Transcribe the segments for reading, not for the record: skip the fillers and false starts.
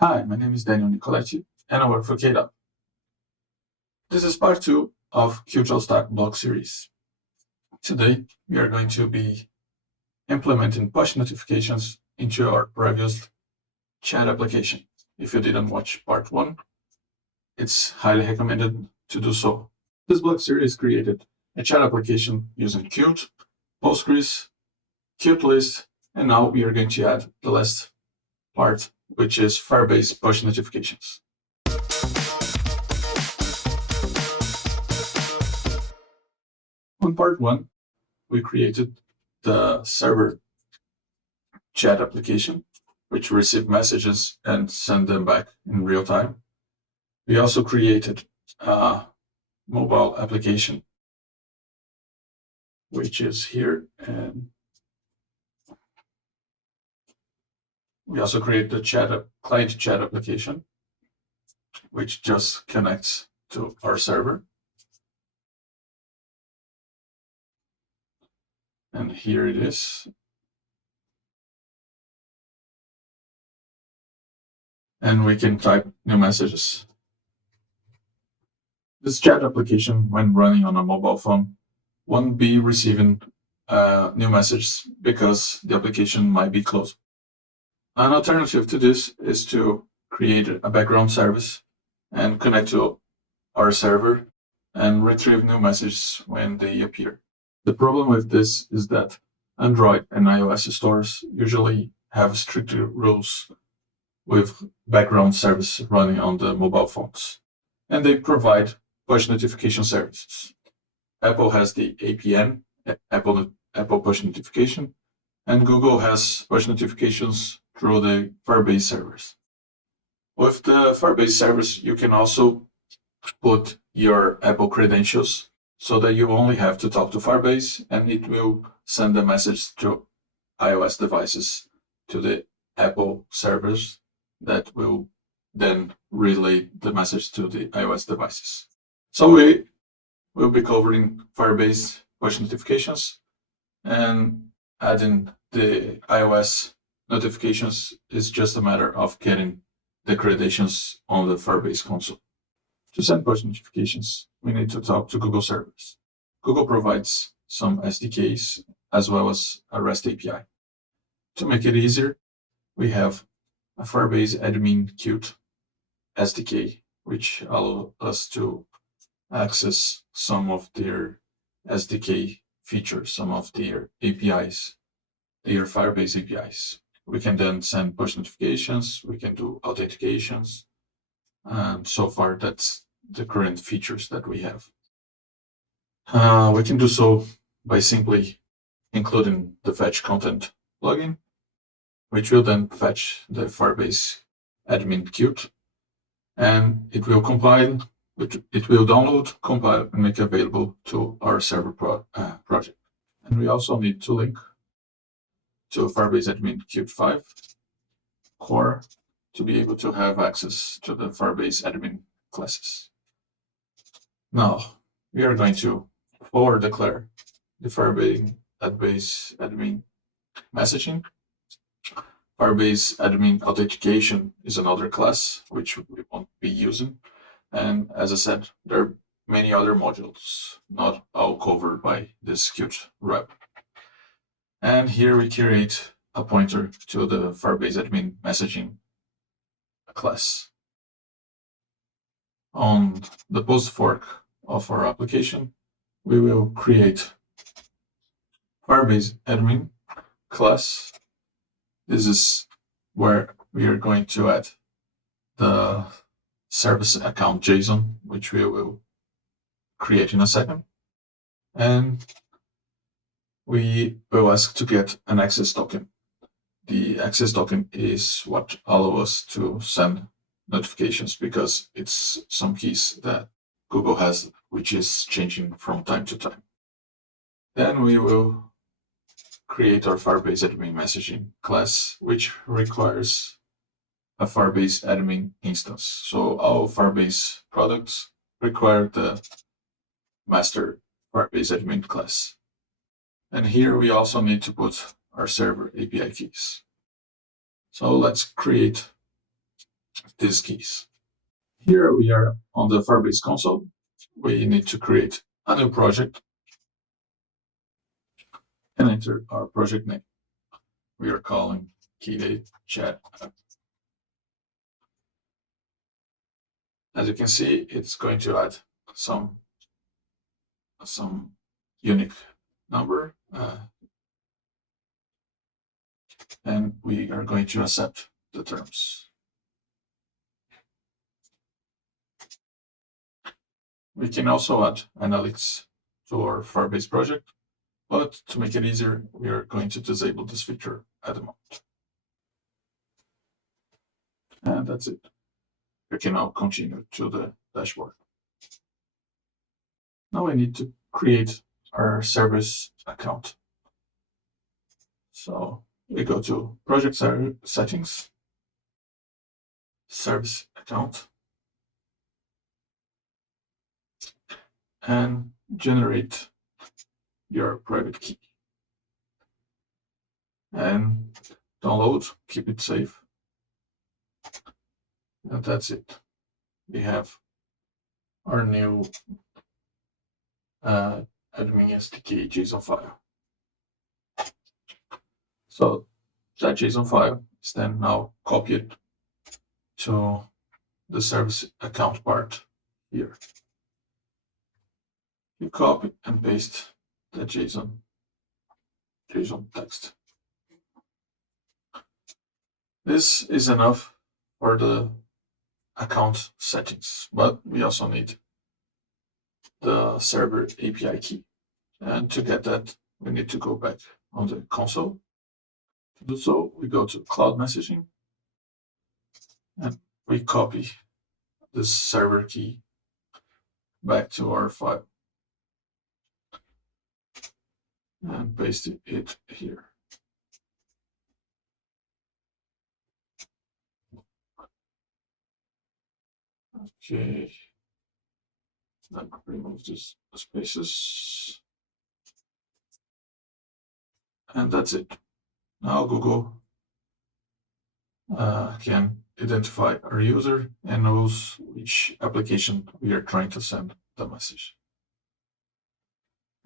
Hi, my name is Nicoletti, and I work for KDAB. This is part 2 of Qt+ blog series. Today, we are going to be implementing push notifications into our previous chat application. If you didn't watch part 1, it's highly recommended to do so. This blog series created a chat application using Qt, Postgres, Qt+, and now we are going to add the last part, which is Firebase push notifications. On part 1, we created the server chat application, which receives messages and send them back in real time. We also created a mobile application, which is here, and we also created the client chat application, which just connects to our server. And here it is. And we can type new messages. This chat application, when running on a mobile phone, won't be receiving new messages because the application might be closed. An alternative to this is to create a background service and connect to our server and retrieve new messages when they appear. The problem with this is that Android and iOS stores usually have stricter rules with background service running on the mobile phones, and they provide push notification services. Apple has the APN, Apple Push Notification, and Google has push notifications through the Firebase servers. With the Firebase servers, you can also put your Apple credentials so that you only have to talk to Firebase and it will send the message to iOS devices to the Apple servers that will then relay the message to the iOS devices. So we will be covering Firebase push notifications, and adding the iOS notifications is just a matter of getting the credentials on the Firebase console. To send push notifications, we need to talk to Google servers. Google provides some SDKs as well as a REST API. To make it easier, we have a FirebaseAdminQt SDK, which allows us to access some of their SDK features, some of their APIs, their Firebase APIs. We can then send push notifications, we can do authentications, and so far that's the current features that we have. We can do so by simply including the fetch content plugin, which will then fetch the FirebaseAdminQt, and it will compile, it will download, compile, and make available to our server project. And we also need to link to FirebaseAdminQt 5 core to be able to have access to the Firebase admin classes. Now, we are going to forward declare the Firebase admin messaging. Firebase admin authentication is another class which we won't be using. And as I said, there are many other modules, not all covered by this Qt rep. And here we create a pointer to the Firebase admin messaging class. On the post fork of our application, we will create Firebase admin class. This is where we are going to add the service account JSON, which we will create in a second. And we will ask to get an access token. The access token is what allows us to send notifications because it's some keys that Google has, which is changing from time to time. Then we will create our Firebase admin messaging class, which requires a Firebase admin instance. So all Firebase products require the master Firebase admin class. And here we also need to put our server API keys. So let's create these keys. Here we are on the Firebase console. We need to create a new project and enter our project name. We are calling KDAB chat. As you can see, it's going to add some unique number, and we are going to accept the terms. We can also add analytics to our Firebase project, but to make it easier, we are going to disable this feature at the moment. And that's it. We can now continue to the dashboard. Now we need to create our service account. So we go to Project Settings, Service Account, and generate your private key. And download, keep it safe. And that's it. We have our new admin SDK JSON file. So that JSON file is then now copied to the service account part here. You copy and paste the JSON text. This is enough for the account settings, but we also need the server API key. And to get that, we need to go back on the console. To do so, we go to Cloud Messaging and we copy the server key back to our file and paste it here. Okay, then remove these spaces. And that's it. Now Google can identify our user and knows which application we are trying to send the message.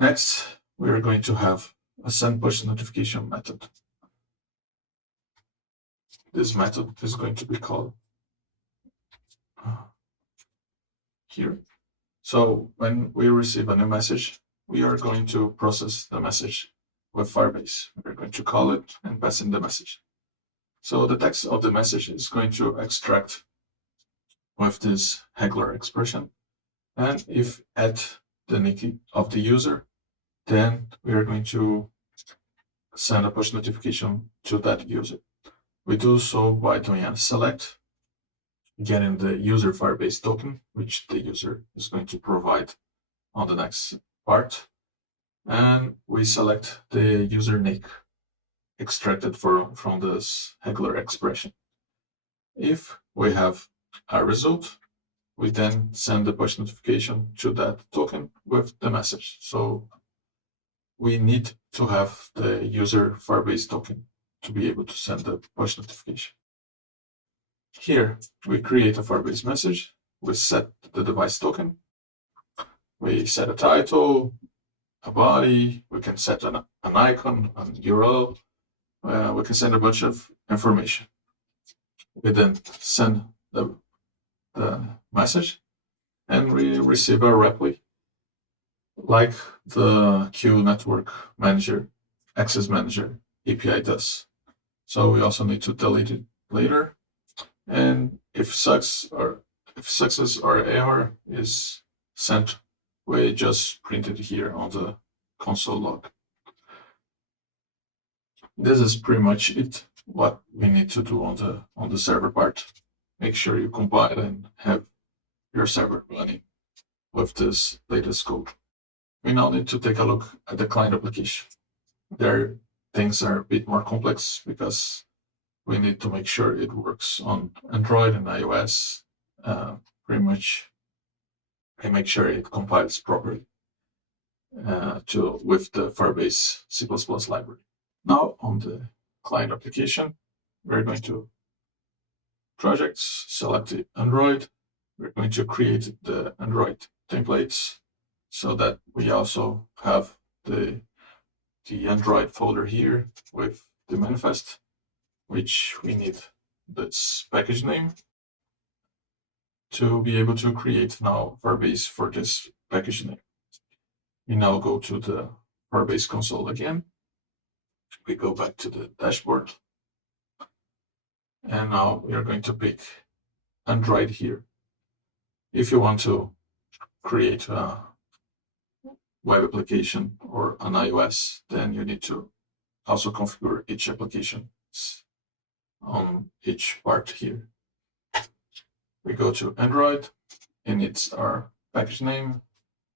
Next, we are going to have a send push notification method. This method is going to be called here. So when we receive a new message, we are going to process the message with Firebase. We're going to call it and pass in the message. So the text of the message is going to extract with this Hegler expression. And if at the nick of the user, then we are going to send a push notification to that user. We do so by doing a select, getting the user Firebase token, which the user is going to provide on the next part. And we select the user nick extracted from this Hegler expression. If we have a result, we then send the push notification to that token with the message. So we need to have the user Firebase token to be able to send the push notification. Here, we create a Firebase message. We set the device token. We set a title, a body. We can set an icon, an URL. We can send a bunch of information. We then send the message, and we receive a reply like the Q Network Manager, Access Manager API does. So we also need to delete it later. And if success or error is sent, we just print it here on the console log. This is pretty much it, what we need to do on the server part. Make sure you compile and have your server running with this latest code. We now need to take a look at the client application. There, things are a bit more complex because we need to make sure it works on Android and iOS, pretty much, and make sure it compiles properly with the Firebase C++ library. Now on the client application, we're going to projects, select the Android. We're going to create the Android templates so that we also have the Android folder here with the manifest, which we need this package name to be able to create now Firebase for this package name. We now go to the Firebase console again. We go back to the dashboard. And now we are going to pick Android here. If you want to create a web application or an iOS, then you need to also configure each application on each part here. We go to Android, and it's our package name,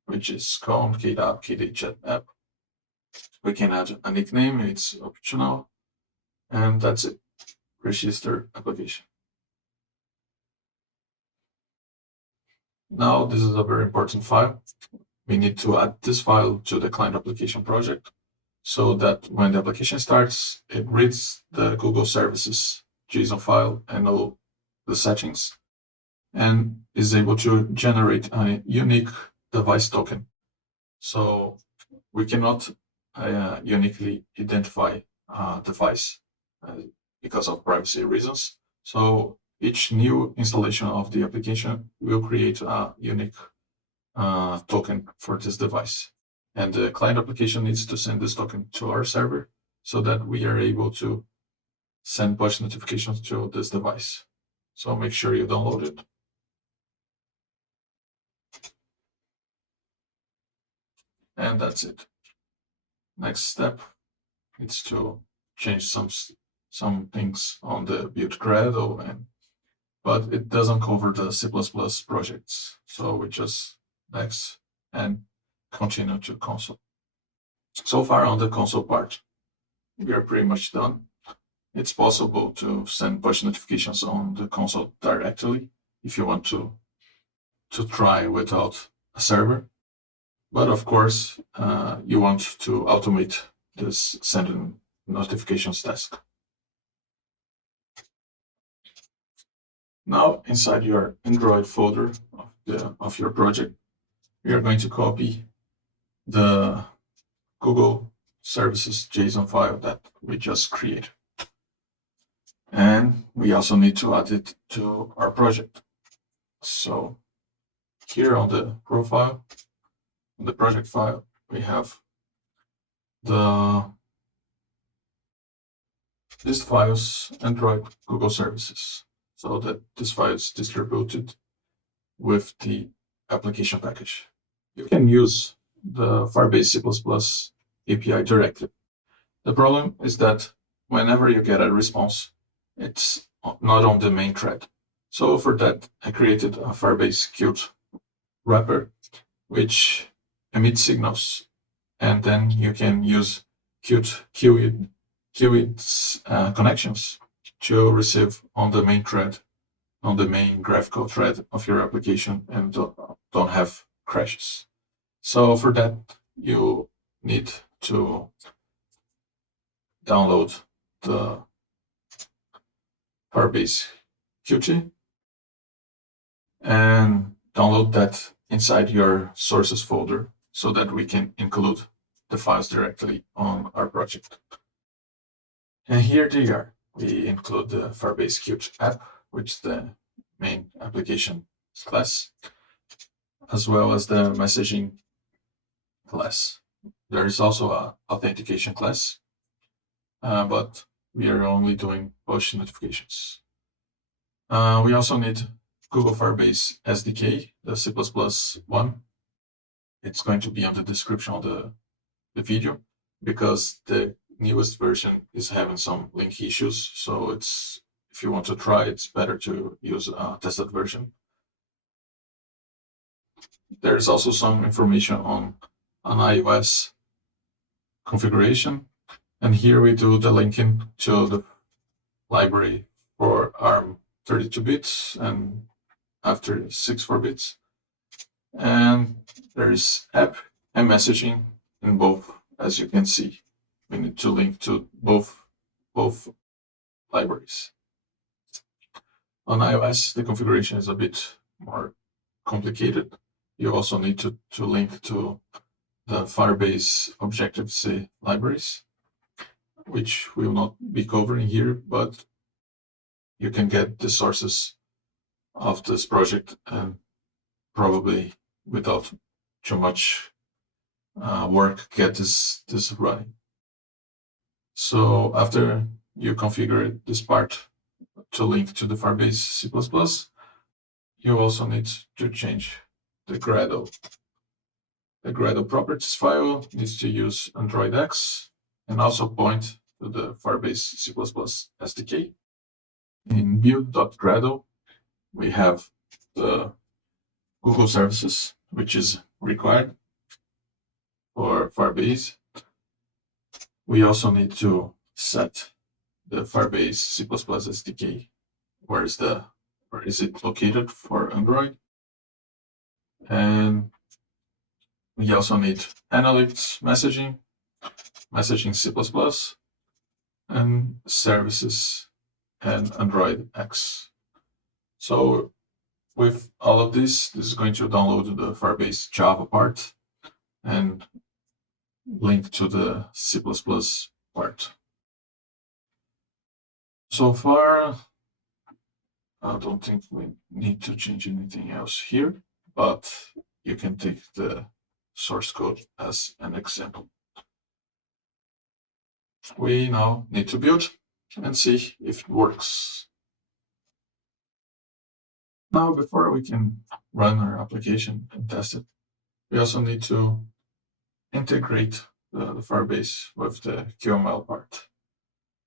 which is called KDAB, KDAB app. We can add a nickname, it's optional, and that's it. Register application. Now, this is a very important file. We need to add this file to the client application project so that when the application starts, it reads the Google services JSON file and all the settings and is able to generate a unique device token. So we cannot uniquely identify a device because of privacy reasons. So each new installation of the application will create a unique token for this device. And the client application needs to send this token to our server so that we are able to send push notifications to this device. So make sure you download it. And that's it. Next step is to change some things on the build Gradle, but it doesn't cover the C++ projects. So we just next and continue to console. So far on the console part, we are pretty much done. It's possible to send push notifications on the console directly if you want to try without a server. But of course, you want to automate this sending notifications task. Now, inside your Android folder of your project, we are going to copy the Google services JSON file that we just created. And we also need to add it to our project. So here on the profile, in the project file, we have this file's Android Google services, so that this file is distributed with the application package. You can use the Firebase C++ API directly. The problem is that whenever you get a response, it's not on the main thread. So for that, I created a FirebaseQt wrapper, which emits signals, and then you can use Qt connections to receive on the main thread, on the main graphical thread of your application, and don't have crashes. So for that, you need to download the FirebaseQt and download that inside your sources folder so that we can include the files directly on our project. And here they are. We include the FirebaseQt app, which is the main application class, as well as the messaging class. There is also an authentication class, but we are only doing push notifications. We also need Google Firebase SDK, the C++ one. It's going to be on the description of the video because the newest version is having some link issues. So if you want to try, it's better to use a tested version. There's also some information on an iOS configuration. And here we do the linking to the library for ARM 32 bits and after 64 bits. And there is app and messaging in both, as you can see. We need to link to both libraries. On iOS, the configuration is a bit more complicated. You also need to link to the Firebase Objective-C libraries, which we will not be covering here, but you can get the sources of this project and probably without too much work get this running. So after you configure this part to link to the Firebase C++, you also need to change the Gradle. The Gradle properties file needs to use Android X and also point to the Firebase C++ SDK. In build.gradle, we have the Google services, which is required for Firebase. We also need to set the Firebase C++ SDK. Where is it located for Android? And we also need analytics messaging C++, and services and Android X. So with all of this is going to download the Firebase Java part and link to the C++ part. So far, I don't think we need to change anything else here, but you can take the source code as an example. We now need to build and see if it works. Now, before we can run our application and test it, we also need to integrate the Firebase with the QML part.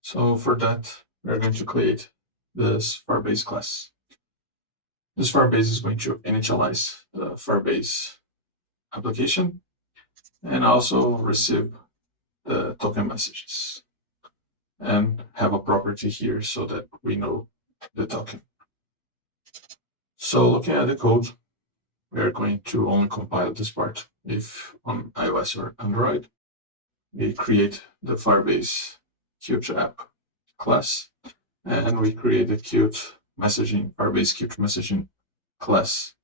So for that, we're going to create this Firebase class. This Firebase is going to initialize the Firebase application and also receive the token messages and have a property here so that we know the token. So looking at the code, we are going to only compile this part if on iOS or Android. We create the Firebase Qt app class, and we create a Qt messaging, Firebase Qt messaging class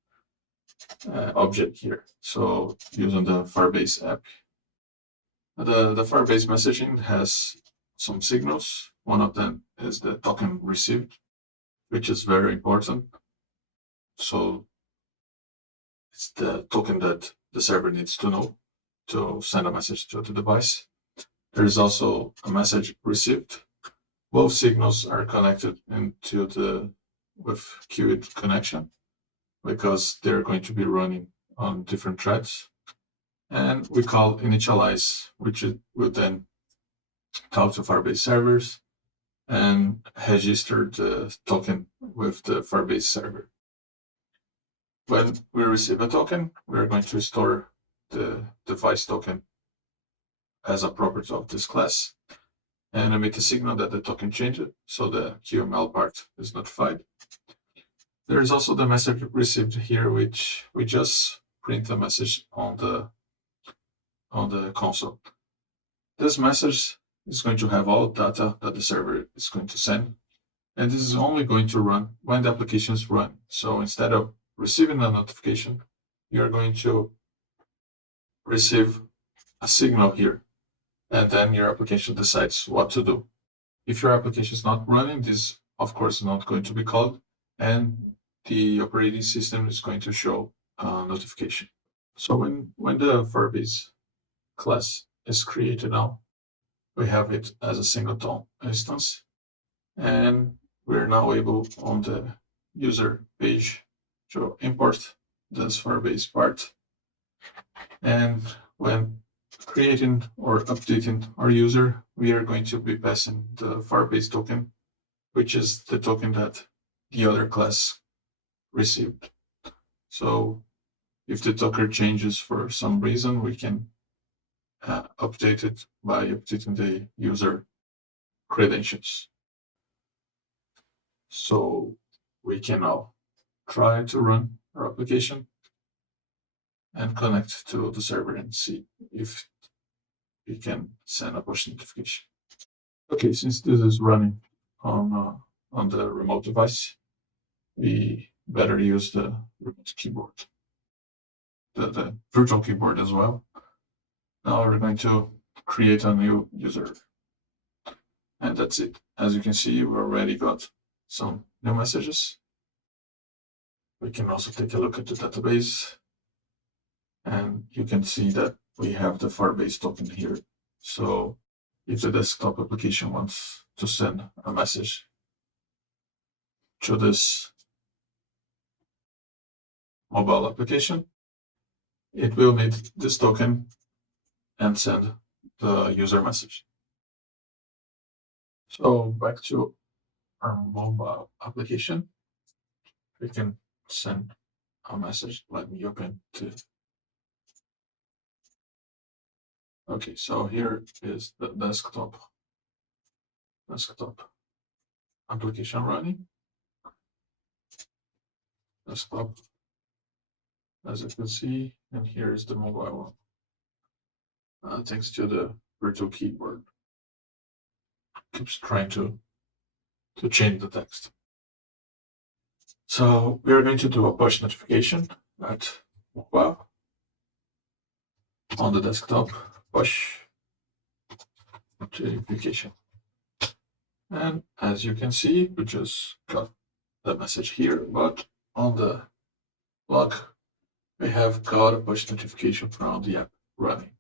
object here. So using the Firebase app. The Firebase messaging has some signals. One of them is the token received, which is very important. So it's the token that the server needs to know to send a message to the device. There is also a message received. Both signals are connected with Qt connection because they're going to be running on different threads. And we call initialize, which will then talk to Firebase servers and register the token with the Firebase server. When we receive a token, we're going to store the device token as a property of this class and emit a signal that the token changed, so the QML part is notified. There is also the message received here, which we just print a message on the console. This message is going to have all data that the server is going to send, and this is only going to run when the application is run. So instead of receiving a notification, you are going to receive a signal here, and then your application decides what to do. If your application is not running, this of course is not going to be called, and the operating system is going to show a notification. So when the Firebase class is created now, we have it as a singleton instance, and we're now able on the user page to import this Firebase part. And when creating or updating our user, we are going to be passing the Firebase token, which is the token that the other class received. So if the token changes for some reason, we can update it by updating the user credentials. So we can now try to run our application and connect to the server and see if we can send a push notification. Okay, since this is running on the remote device, we better use the remote keyboard, the virtual keyboard as well. Now we're going to create a new user. And that's it. As you can see, we already got some new messages. We can also take a look at the database. And you can see that we have the Firebase token here. So if the desktop application wants to send a message to this mobile application, it will need this token and send the user message. So back to our mobile application, we can send a message. Let me open it. Okay, so here is the desktop application running. Desktop, as you can see, and here is the mobile one. Thanks to the virtual keyboard, keeps trying to change the text. So we are going to do a push notification at mobile on the desktop, push notification. And as you can see, we just got the message here, but on the log, we have got a push notification from the app running.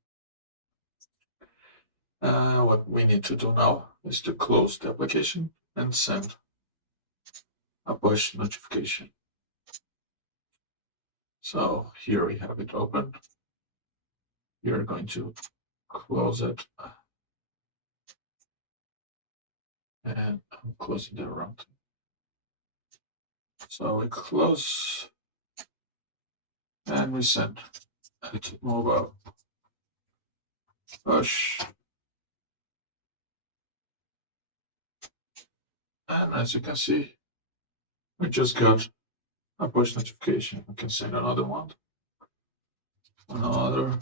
What we need to do now is to close the application and send a push notification. So here we have it open. We are going to close it. And I'm closing the route. So we close and we send it mobile push. And as you can see, we just got a push notification. We can send another one. Another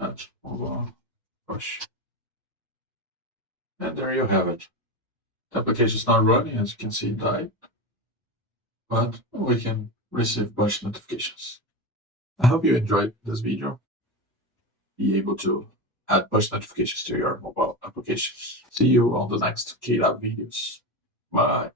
at mobile push. And there you have it. The application is not running, as you can see, it died. But we can receive push notifications. I hope you enjoyed this video. Be able to add push notifications to your mobile applications. See you on the next KDAB videos. Bye.